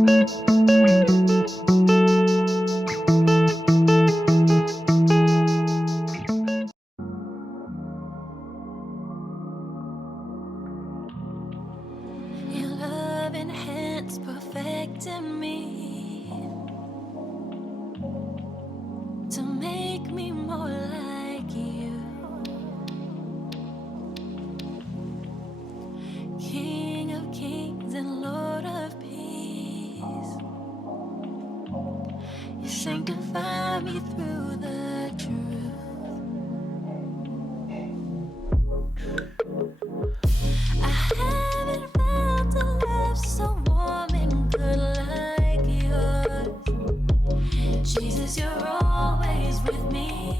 Your loving hands perfecting me to make me more like you. King of kings and Lord of peace, you sanctify me through the truth. I haven't felt a love so warm and good like yours. Jesus, you're always with me.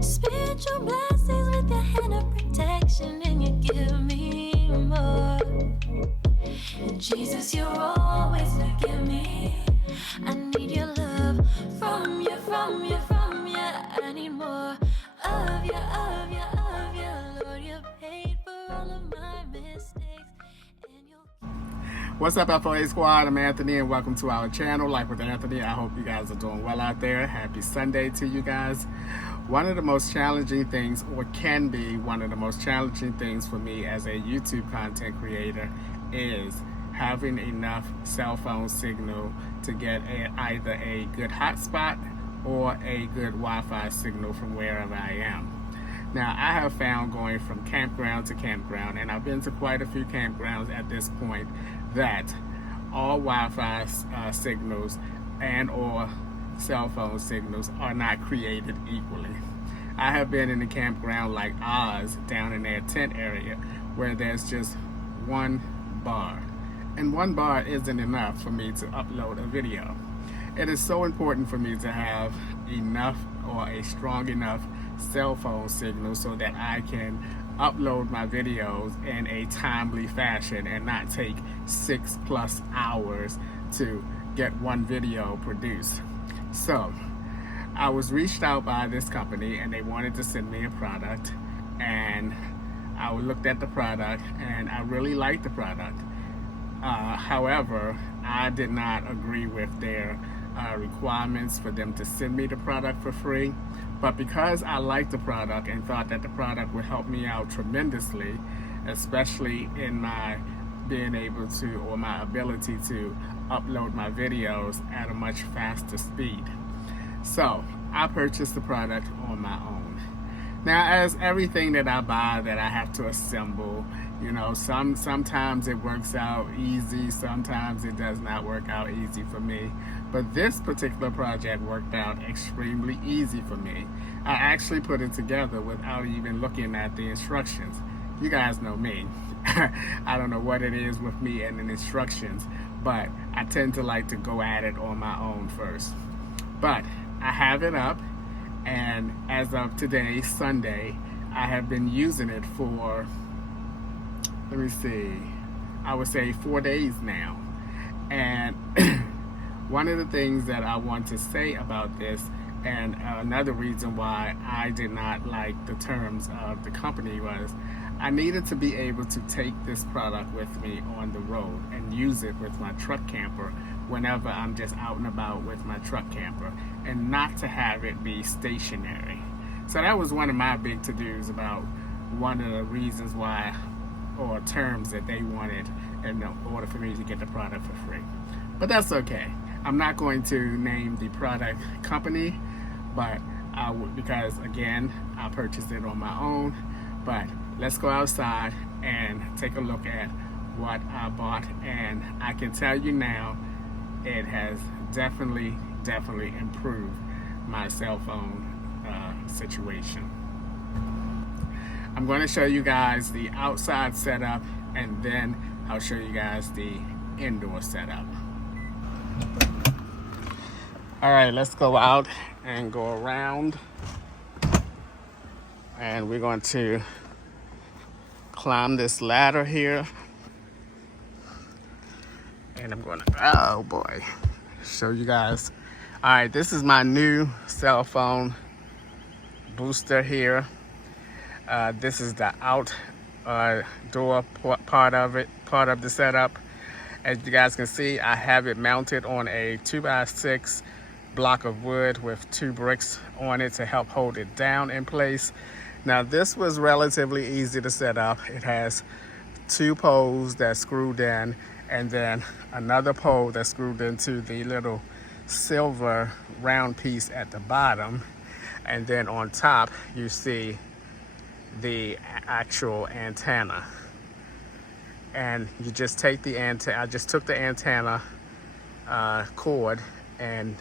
Spiritual blessings with your hand of protection, and you give me more. Jesus, you're always forgive me. I need your love from you, from you, from you. I need more of you, of you, of you. Lord, you paid for all of my mistakes, and you'll. What's up, FOA Squad? I'm Anthony, and welcome to our channel, Life with Anthony. I hope you guys are doing well out there. Happy Sunday to you guys. One of the most challenging things, or can be one of the most challenging things for me as a YouTube content creator, is having enough cell phone signal to get either a good hotspot or a good Wi-Fi signal from wherever I am. Now, I have found going from campground to campground, and I've been to quite a few campgrounds at this point, that all Wi-Fi signals and or cell phone signals are not created equally. I have been in a campground like Oz down in their tent area where there's just one bar. And one bar isn't enough for me to upload a video. It is so important for me to have enough or a strong enough cell phone signal so that I can upload my videos in a timely fashion and not take 6+ hours to get one video produced. So I was reached out by this company and they wanted to send me a product, and I looked at the product and I really liked the product. However, I did not agree with their requirements for them to send me the product for free. But because I liked the product and thought that the product would help me out tremendously, especially in my being able to, or my ability to upload my videos at a much faster speed. So I purchased the product on my own. Now, as everything that I buy that I have to assemble, you know, sometimes it works out easy, sometimes it does not work out easy for me. But this particular project worked out extremely easy for me. I actually put it together without even looking at the instructions. You guys know me. I don't know what it is with me and the instructions, but I tend to like to go at it on my own first. But I have it up, and as of today, Sunday, I have been using it for, let me see, I would say 4 days now. And one of the things that I want to say about this, and another reason why I did not like the terms of the company, was I needed to be able to take this product with me on the road and use it with my truck camper whenever I'm just out and about with my truck camper, and not to have it be stationary. So that was one of my big to-dos about one of the reasons why, or terms that they wanted in order for me to get the product for free. But that's okay. I'm not going to name the product company, but I would, because again, I purchased it on my own. But let's go outside and take a look at what I bought, and I can tell you now, it has definitely improved my cell phone situation. I'm going to show you guys the outside setup, and then I'll show you guys the indoor setup. All right, let's go out and go around, and we're going to climb this ladder here, and I'm going to, oh boy, show you guys. All right, this is my new cell phone booster here. This is the door part of the setup. As you guys can see, I have it mounted on a 2x6 block of wood with 2 bricks on it to help hold it down in place. Now this was relatively easy to set up. It has 2 poles that screwed in, and then another pole that's screwed into the little silver round piece at the bottom, and then on top you see the actual antenna. And you just take the antenna. I just took the antenna cord and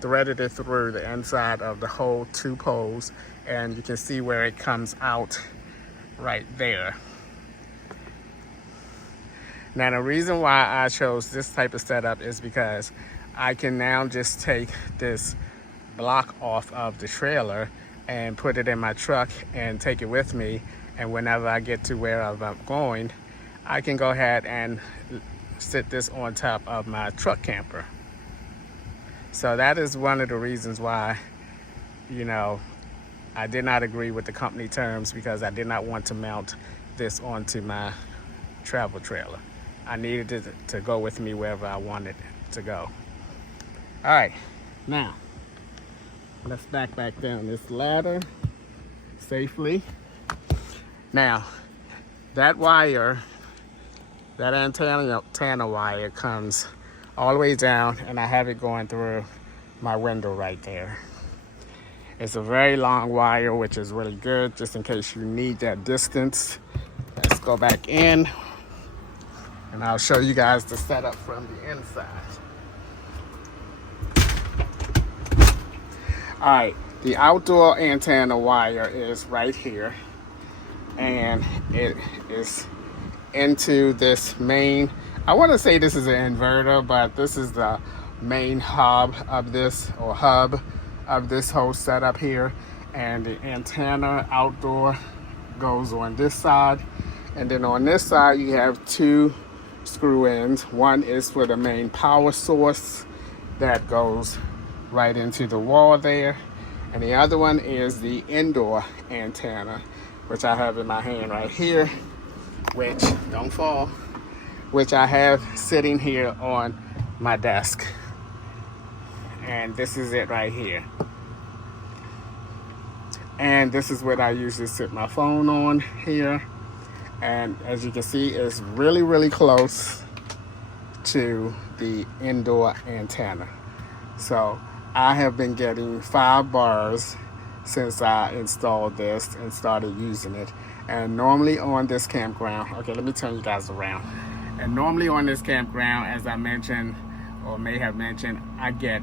threaded it through the inside of the whole 2 poles, and you can see where it comes out right there. Now the reason why I chose this type of setup is because I can now just take this block off of the trailer and put it in my truck and take it with me, and whenever I get to where I'm going, I can go ahead and sit this on top of my truck camper. So that is one of the reasons why, you know, I did not agree with the company terms, because I did not want to mount this onto my travel trailer. I needed it to go with me wherever I wanted to go. All right, now let's back down this ladder safely. Now that wire, that antenna wire comes all the way down, and I have it going through my window right there. It's a very long wire, which is really good just in case you need that distance. Let's go back in and I'll show you guys the setup from the inside. All right, the outdoor antenna wire is right here, and it is into this main, I want to say this is an inverter, but this is the main hub of this whole setup here. And the antenna outdoor goes on this side, and then on this side you have 2 screw ends. One is for the main power source that goes right into the wall there, and the other one is the indoor antenna, which I have in my hand right here, which, don't fall, which I have sitting here on my desk. And this is it right here. And this is what I usually sit my phone on here. And as you can see, it's really, really close to the indoor antenna. So I have been getting 5 bars since I installed this and started using it. And normally on this campground, okay, let me turn you guys around. And normally on this campground, as I mentioned, or may have mentioned, I get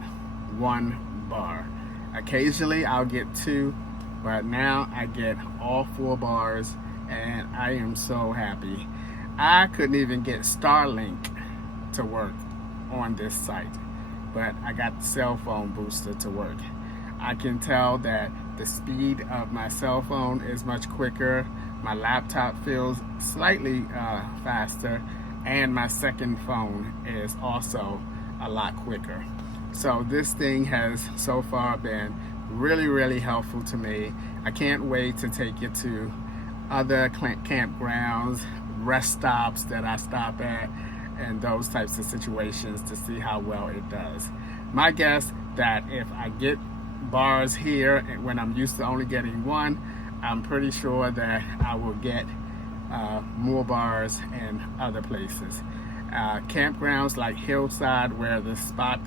1 bar. Occasionally I'll get 2, but now I get all 4 bars, and I am so happy. I couldn't even get Starlink to work on this site, but I got the cell phone booster to work. I can tell that the speed of my cell phone is much quicker. My laptop feels slightly faster, and my second phone is also a lot quicker. So this thing has so far been really, really helpful to me. I can't wait to take it to other campgrounds, rest stops that I stop at, and those types of situations to see how well it does. My guess that if I get bars here and when I'm used to only getting 1, I'm pretty sure that I will get more bars in other places. Campgrounds like Hillside, where the site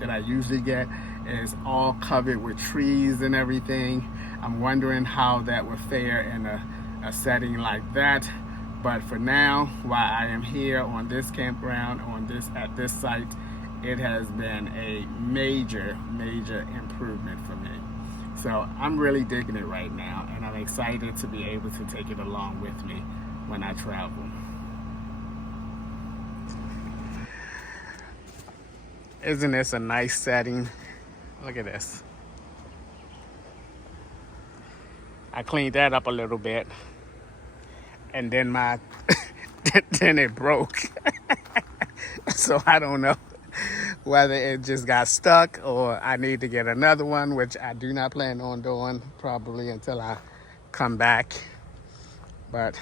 that I usually get is all covered with trees and everything. I'm wondering how that would fare in a setting like that. But for now, while I am here on this campground, at this site, it has been a major improvement for me. So I'm really digging it right now, and I'm excited to be able to take it along with me when I travel. Isn't this a nice setting? Look at this. I cleaned that up a little bit, and then then it broke. So I don't know whether it just got stuck or I need to get another one, which I do not plan on doing probably until I come back. But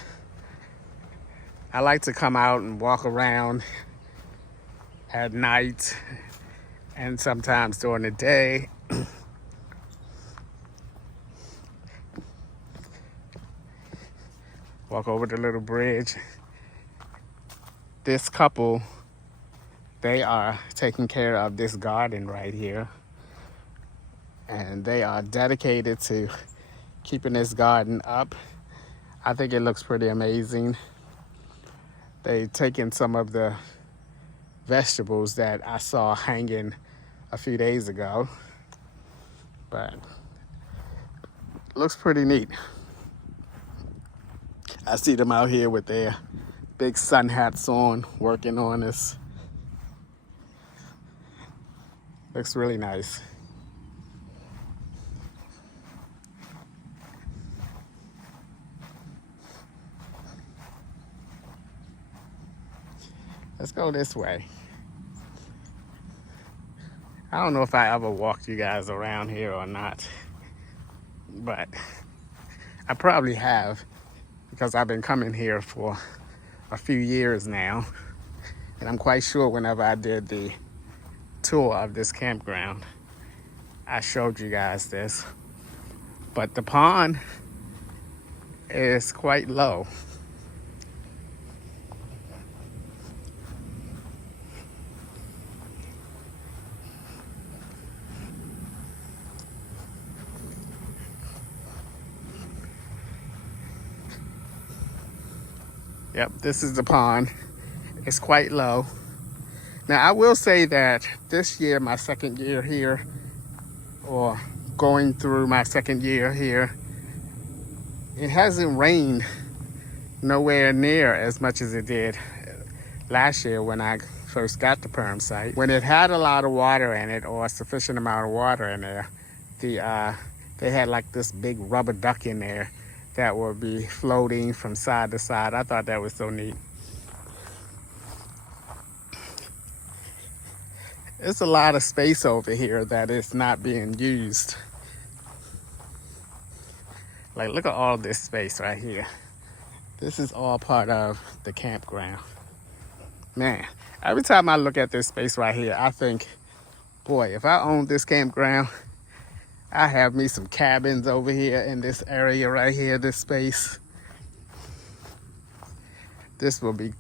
I like to come out and walk around at night and sometimes during the day. Walk over the little bridge. This couple, they are taking care of this garden right here. And they are dedicated to keeping this garden up. I think it looks pretty amazing. They've taken some of the vegetables that I saw hanging a few days ago, but looks pretty neat. I see them out here with their big sun hats on, working on this. Looks really nice. Let's go this way. I don't know if I ever walked you guys around here or not, but I probably have, because I've been coming here for a few years now. And I'm quite sure whenever I did the tour of this campground, I showed you guys this. But the pond is quite low. Yep, this is the pond. It's quite low. Now, I will say that this year, my second year here, or going through my second year here, it hasn't rained nowhere near as much as it did last year when I first got the perm site. When it had a lot of water in it, or a sufficient amount of water in there, they had like this big rubber duck in there that would be floating from side to side. I thought that was so neat. There's a lot of space over here that is not being used. Like, look at all this space right here. This is all part of the campground. Man, every time I look at this space right here, I think, boy, if I owned this campground, I have me some cabins over here in this area right here, this space. This will be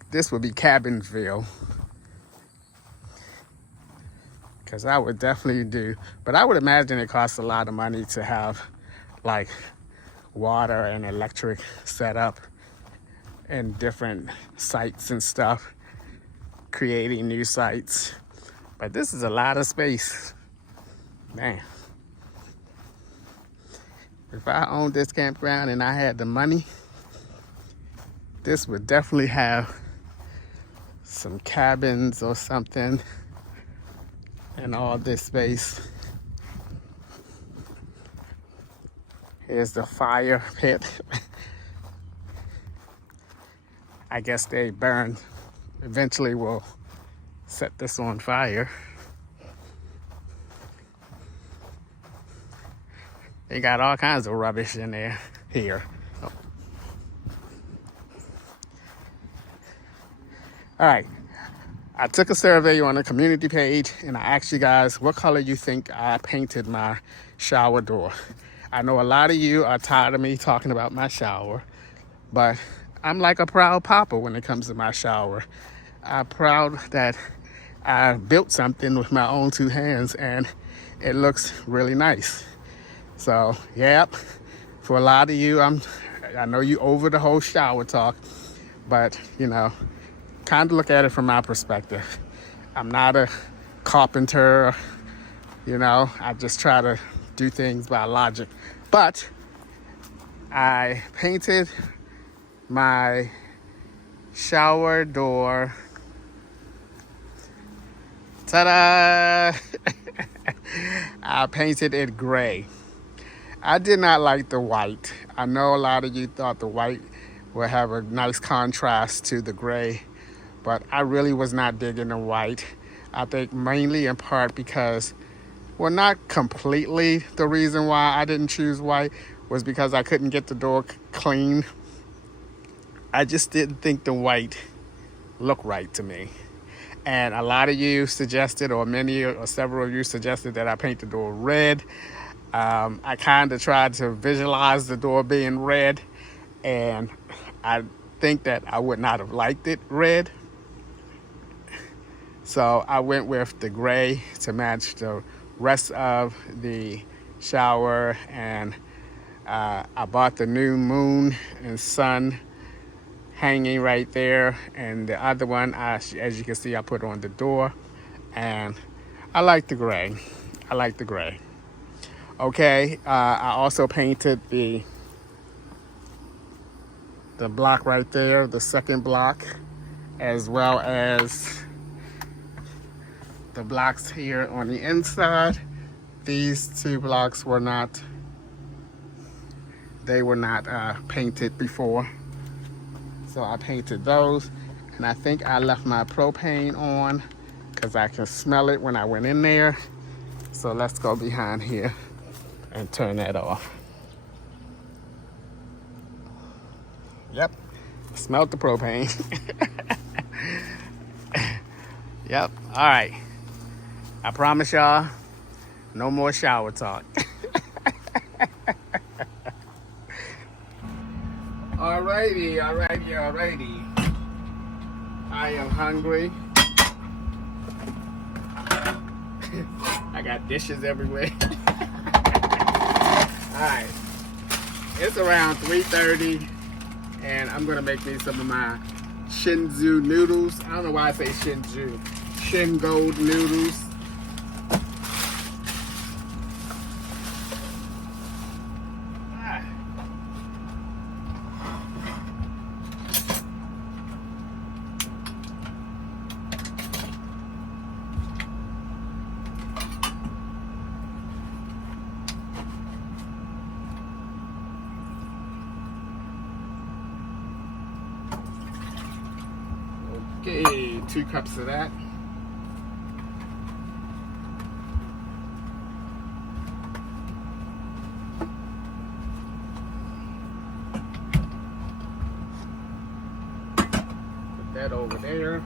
Cabinsville. Because I would definitely do, but I would imagine it costs a lot of money to have like water and electric set up and different sites and stuff, creating new sites. But this is a lot of space, man. If I owned this campground and I had the money, this would definitely have some cabins or something and all this space. Here's the fire pit. I guess they burn, eventually will set this on fire. They got all kinds of rubbish in there here. Oh. All right. I took a survey on the community page and I asked you guys what color you think I painted my shower door. I know a lot of you are tired of me talking about my shower, but I'm like a proud papa when it comes to my shower. I'm proud that I built something with my own two hands and it looks really nice. So, yep, for a lot of you, I know you over the whole shower talk, but you know, kind of look at it from my perspective. I'm not a carpenter, you know, I just try to do things by logic. But I painted my shower door. Ta-da! I painted it gray. I did not like the white. I know a lot of you thought the white would have a nice contrast to the gray, but I really was not digging the white. I think mainly in part because, well, not completely the reason why I didn't choose white was because I couldn't get the door clean. I just didn't think the white looked right to me. And a lot of you suggested, or many or several of you suggested, that I paint the door red. I kind of tried to visualize the door being red, and I think that I would not have liked it red. So I went with the gray to match the rest of the shower, and I bought the new moon and sun hanging right there, and the other one, as you can see, I put on the door, and I like the gray. I like the gray. Okay, I also painted the block right there, the second block, as well as the blocks here on the inside. These two blocks were not, painted before. So I painted those, and I think I left my propane on because I can smell it when I went in there. So let's go behind here and turn that off. Yep, smelled the propane. Yep, all right. I promise y'all, no more shower talk. Alrighty. I am hungry. I got dishes everywhere. Alright. It's around 3:30, and I'm gonna make me some of my Shinzu noodles. I don't know why I say Shinju. Shin Gold noodles. Okay, 2 cups of that. Put that over there.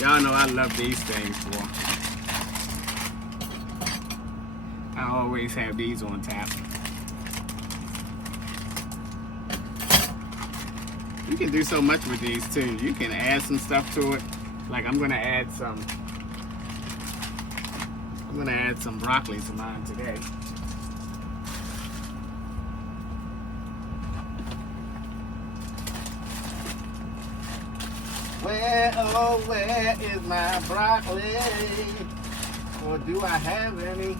Y'all know I love these things, boy. I always have these on tap. You can do so much with these too. You can add some stuff to it. Like I'm gonna add some broccoli to mine today. Where is my broccoli? Or do I have any?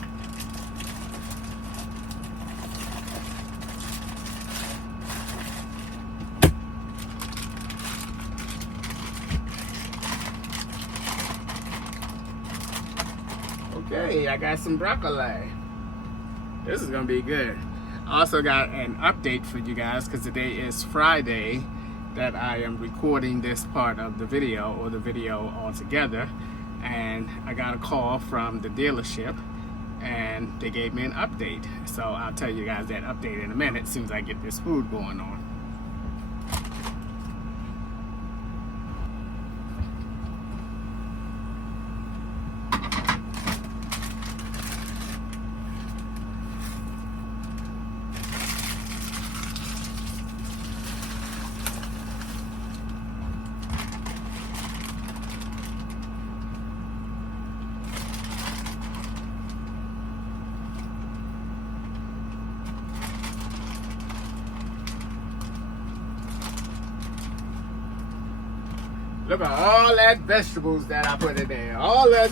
Okay, I got some broccoli. This is gonna be good. I also got an update for you guys because today is Friday that I am recording this part of the video, or the video altogether, and I got a call from the dealership and they gave me an update. So I'll tell you guys that update in a minute as soon as I get this food going on. Look at all that vegetables that I put in there. All those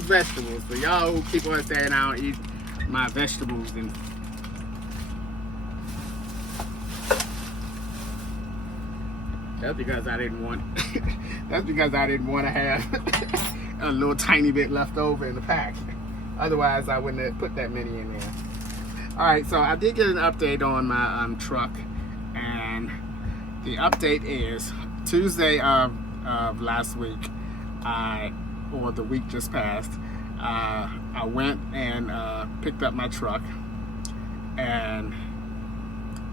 vegetables. So y'all who keep on saying I don't eat my vegetables, and that's because I didn't want. That's because I didn't want to have a little tiny bit left over in the pack. Otherwise, I wouldn't have put that many in there. All right, so I did get an update on my truck, and the update is Tuesday of last week, I or the week just passed, I went and picked up my truck, and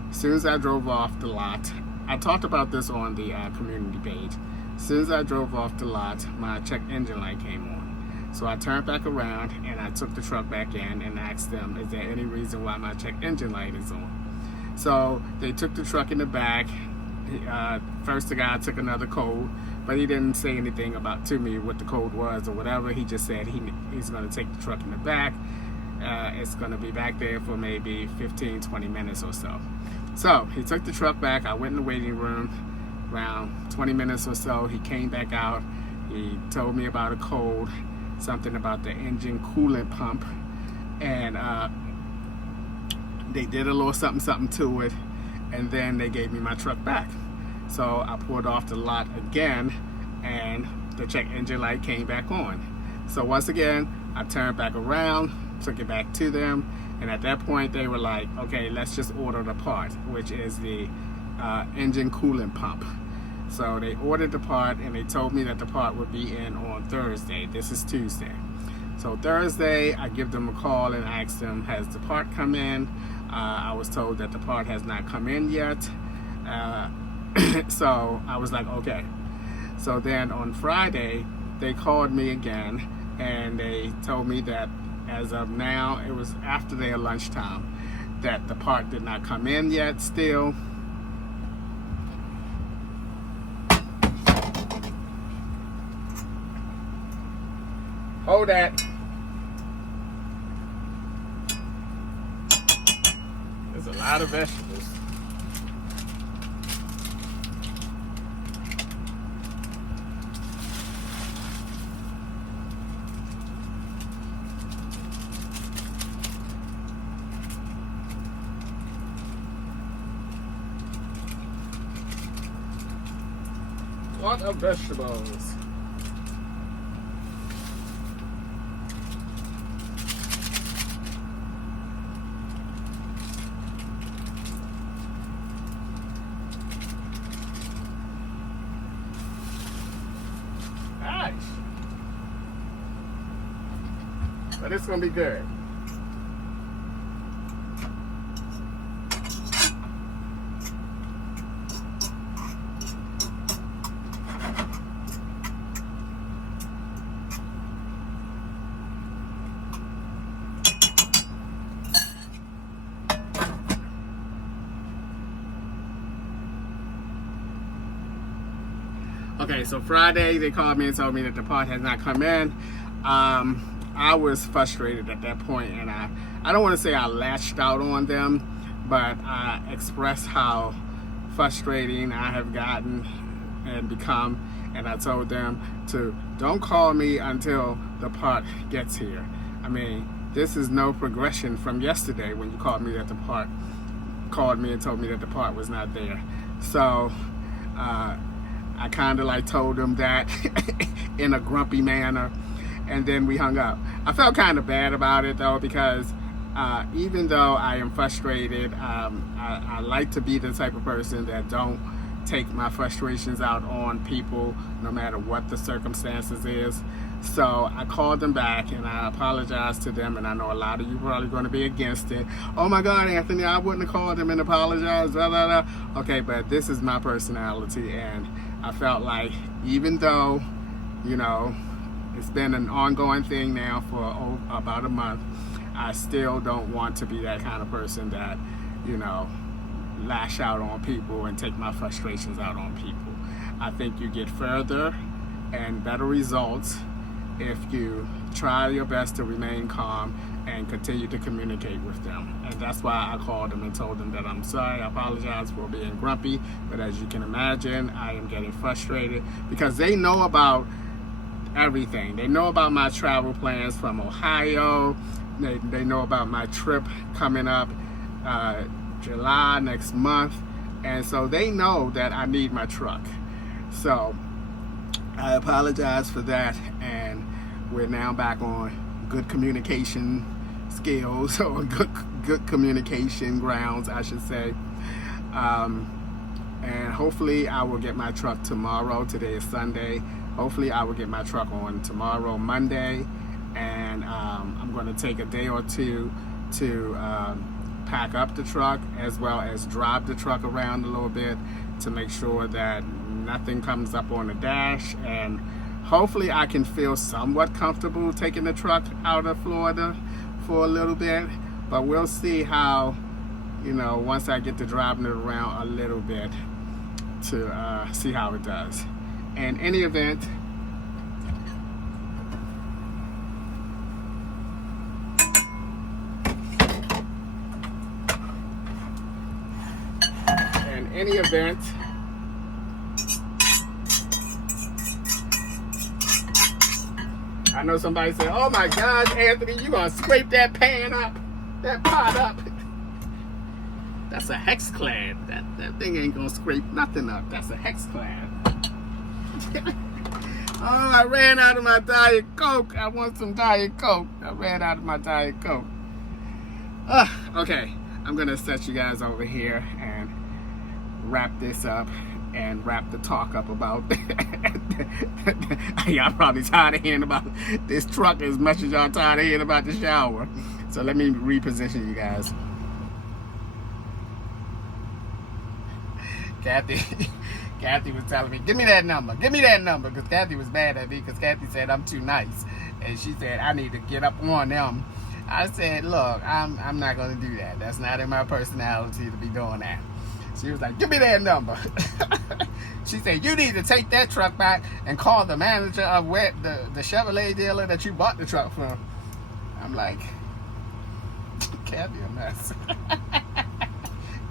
as soon as I drove off the lot, I talked about this on the community page. As soon as I drove off the lot, my check engine light came on. So I turned back around and I took the truck back in and asked them, is there any reason why my check engine light is on? So they took the truck in the back. First the guy took another code, but he didn't say anything about to me what the code was or whatever. He just said he's going to take the truck in the back. It's going to be back there for maybe 15-20 minutes or so. So he took the truck back. I went in the waiting room. Around 20 minutes or so, he came back out. He told me about a code, something about the engine coolant pump, and they did a little something to it, and then they gave me my truck back. So I pulled off the lot again, and the check engine light came back on. So once again, I turned back around, took it back to them, and at that point they were like, okay, let's just order the part, which is the engine coolant pump. So they ordered the part, and they told me that the part would be in on Thursday. This is Tuesday. So Thursday, I give them a call and ask them, has the part come in? I was told that the part has not come in yet. So I was like, okay. So then on Friday, they called me again, and they told me that as of now, it was after their lunchtime, that the part did not come in yet still. Hold that. There's a lot of vegetables. A lot of vegetables. But it's gonna be good. Okay, so Friday they called me and told me that the part has not come in. I was frustrated at that point, and I don't want to say I lashed out on them, but I expressed how frustrating I have gotten and become, and I told them to don't call me until the part gets here. I mean, this is no progression from yesterday when you called me and told me that the part was not there. So I kind of like told them that in a grumpy manner, and then we hung up. I felt kind of bad about it though, because even though I am frustrated, I like to be the type of person that don't take my frustrations out on people no matter what the circumstances is. So I called them back and I apologized to them, and I know a lot of you probably going to be against it. Oh my God, Anthony, I wouldn't have called them and apologized, blah, blah, blah. Okay, but this is my personality, and I felt like even though, you know, it's been an ongoing thing now for about a month, I still don't want to be that kind of person that, you know, lash out on people and take my frustrations out on people. I think you get further and better results if you try your best to remain calm and continue to communicate with them. And that's why I called them and told them that I'm sorry, I apologize for being grumpy, but as you can imagine, I am getting frustrated because they know about everything. They know about my travel plans from Ohio. They know about my trip coming up July next month, and so they know that I need my truck. So I apologize for that, and we're now back on good communication skills, or good communication grounds, I should say. And hopefully I will get my truck tomorrow. Today is Sunday. hopefully I will get my truck on tomorrow, Monday, and I'm going to take a day or two to pack up the truck as well as drive the truck around a little bit to make sure that nothing comes up on the dash, and hopefully I can feel somewhat comfortable taking the truck out of Florida for a little bit, but we'll see how, once I get to driving it around a little bit to see how it does. In any event, I know somebody said, "Oh my gosh, Anthony, you gonna scrape that pan up, that pot up?" That's a hex clad. That thing ain't gonna scrape nothing up. That's a hex clad. Oh, I ran out of my Diet Coke. I want some Diet Coke. I ran out of my Diet Coke. Okay, I'm gonna set you guys over here and wrap this up and wrap the talk up about y'all probably tired of hearing about this truck as much as y'all tired of hearing about the shower. So let me reposition you guys. Kathy was telling me, give me that number, because Kathy was mad at me because Kathy said I'm too nice, and she said I need to get up on them. I said, look, I'm not going to do that. That's not in my personality to be doing that. She was like, give me that number. She said, you need to take that truck back and call the manager of where the Chevrolet dealer that you bought the truck from. I'm like, Kathy a mess.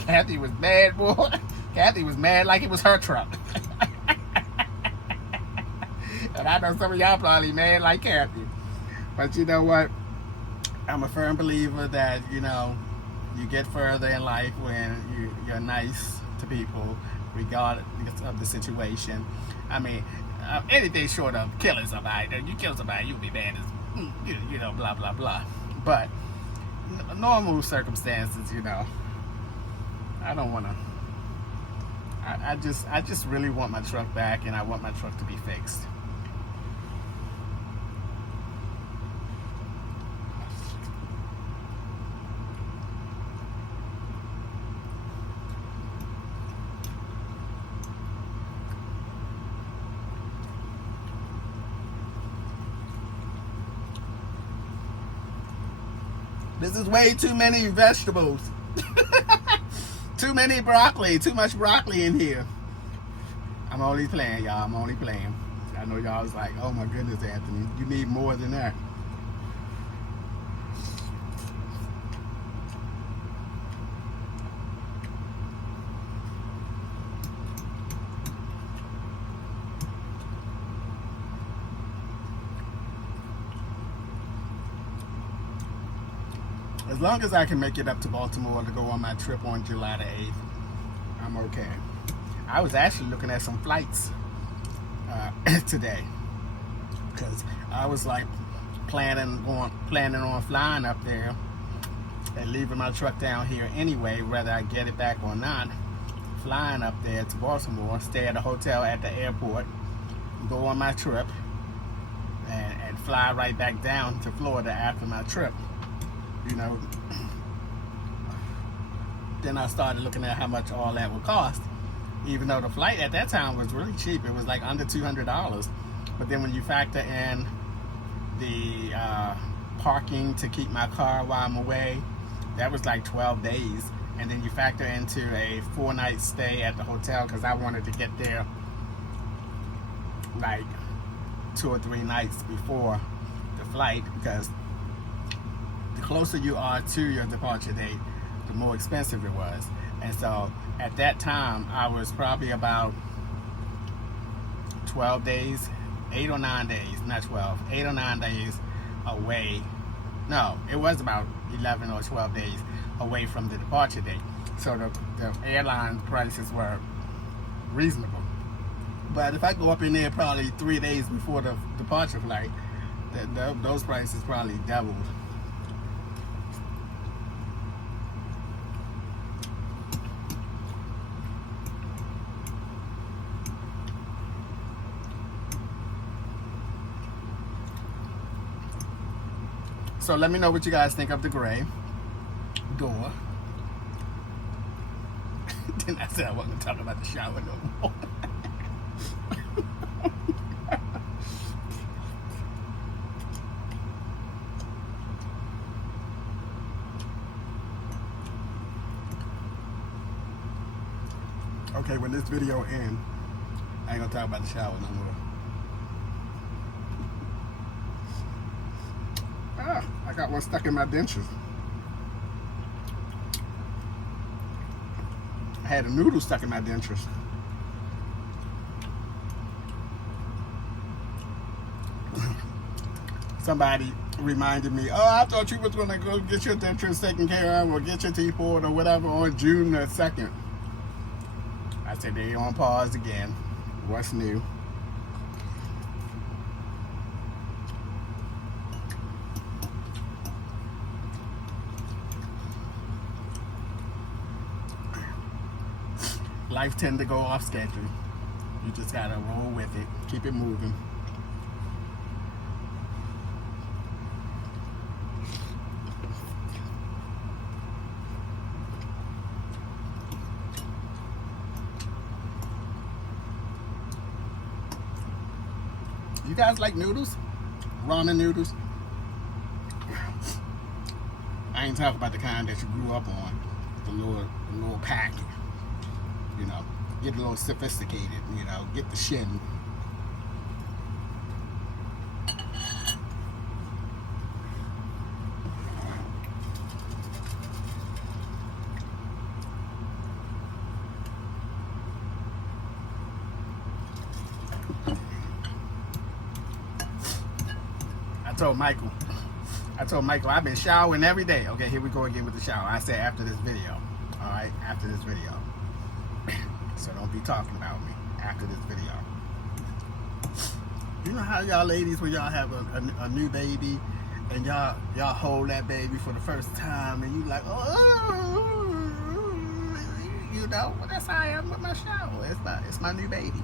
Kathy was mad, boy. Kathy was mad like it was her truck. And I know some of y'all probably mad like Kathy. But you know what? I'm a firm believer that, you get further in life when you're nice to people, regardless of the situation. I mean, anything short of killing somebody, you kill somebody, you'll be mad as, blah, blah, blah. But normal circumstances, I don't want to. I just really want my truck back, and I want my truck to be fixed. This is way too many vegetables. Too many broccoli. Too much broccoli in here. I'm only playing, y'all. I'm only playing. I know y'all was like, oh my goodness, Anthony, you need more than that. As long as I can make it up to Baltimore to go on my trip on July the 8th, I'm okay. I was actually looking at some flights today, because I was like planning on flying up there and leaving my truck down here anyway, whether I get it back or not. Flying up there to Baltimore, stay at a hotel at the airport, go on my trip, and fly right back down to Florida after my trip. Then I started looking at how much all that would cost, even though the flight at that time was really cheap. It was like under $200. But then when you factor in the parking to keep my car while I'm away, that was like 12 days. And then you factor into a 4-night stay at the hotel, because I wanted to get there like 2 or 3 nights before the flight, because the closer you are to your departure date, the more expensive it was. And so at that time, I was probably about 12 days, 8 or 9 days, not 12, 8 or 9 days away. No, it was about 11 or 12 days away from the departure date. So the airline prices were reasonable. But if I go up in there probably 3 days before the departure flight, those prices probably doubled. So let me know what you guys think of the gray door. Then I said I wasn't talking about the shower no more. Okay, when this video ends, I ain't gonna talk about the shower no more. I got one stuck in my dentures. I had a noodle stuck in my dentures. Somebody reminded me, oh, I thought you was gonna go get your dentures taken care of or get your teeth pulled or whatever on June the 2nd. I said they on pause again. What's new? Life tend to go off schedule. You just gotta roll with it. Keep it moving. You guys like noodles? Ramen noodles? I ain't talking about the kind that you grew up on. The little pack. You know, get a little sophisticated, you know, get the shin. I told Michael I've been showering every day. Okay, here we go again with the shower. I said after this video. All right, after this video. So don't be talking about me after this video. You know how y'all ladies, when y'all have a new baby and y'all hold that baby for the first time and you like, oh, you know, well, that's how I am with my shower. It's my new baby.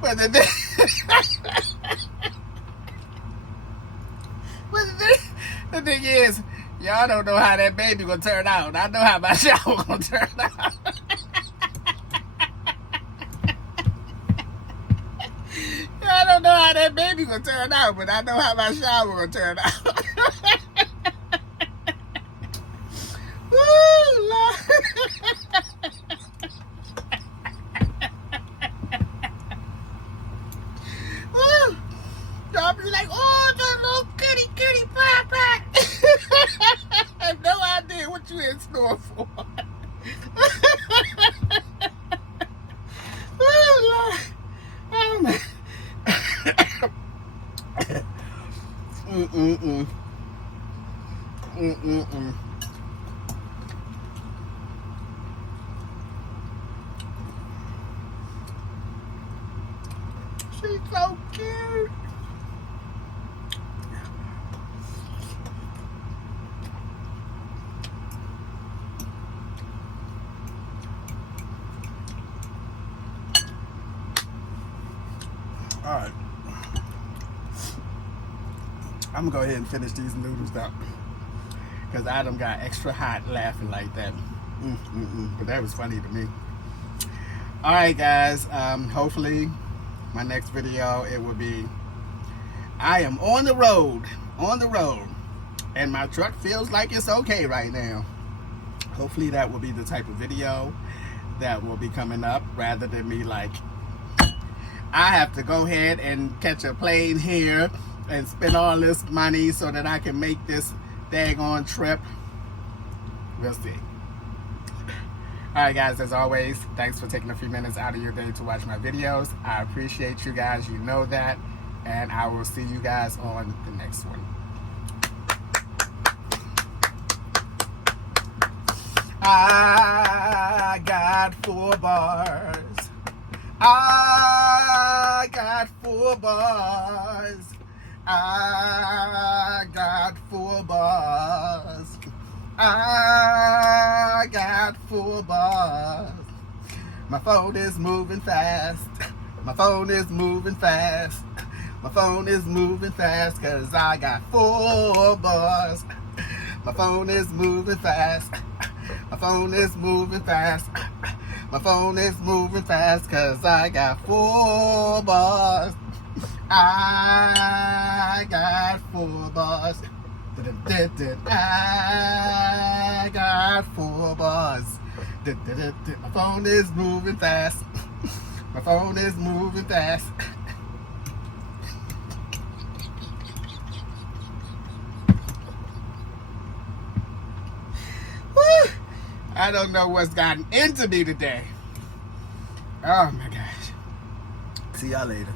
But the thing is, y'all don't know how that baby gonna turn out. I know how my shower gonna turn out. I don't know how that baby gonna turn out, but I know how my shower gonna turn out. Woo, Lord. Y'all be like, oh, the little kitty pie. I have no idea what you in store for. Oh, Lord. Oh, my. She's so cute. All right, I'm gonna go ahead and finish these noodles up because Adam got extra hot laughing like that. But that was funny to me. All right, guys. Hopefully, my next video it will be. I am on the road, and my truck feels like it's okay right now. Hopefully, that will be the type of video that will be coming up rather than me like. I have to go ahead and catch a plane here and spend all this money so that I can make this daggone trip. We'll see. Alright guys, as always, thanks for taking a few minutes out of your day to watch my videos. I appreciate you guys, you know that. And I will see you guys on the next one. I got 4 bars. I got 4 bars. I got 4 bars. I got 4 bars. My phone is moving fast. My phone is moving fast. My phone is moving fast cause I got 4 bars. My phone is moving fast. My phone is moving fast. My phone is moving fast cause I got 4 bars. I got 4 bars. I got 4 bars. My phone is moving fast. My phone is moving fast. Woo! I don't know what's gotten into me today. Oh my gosh. See y'all later.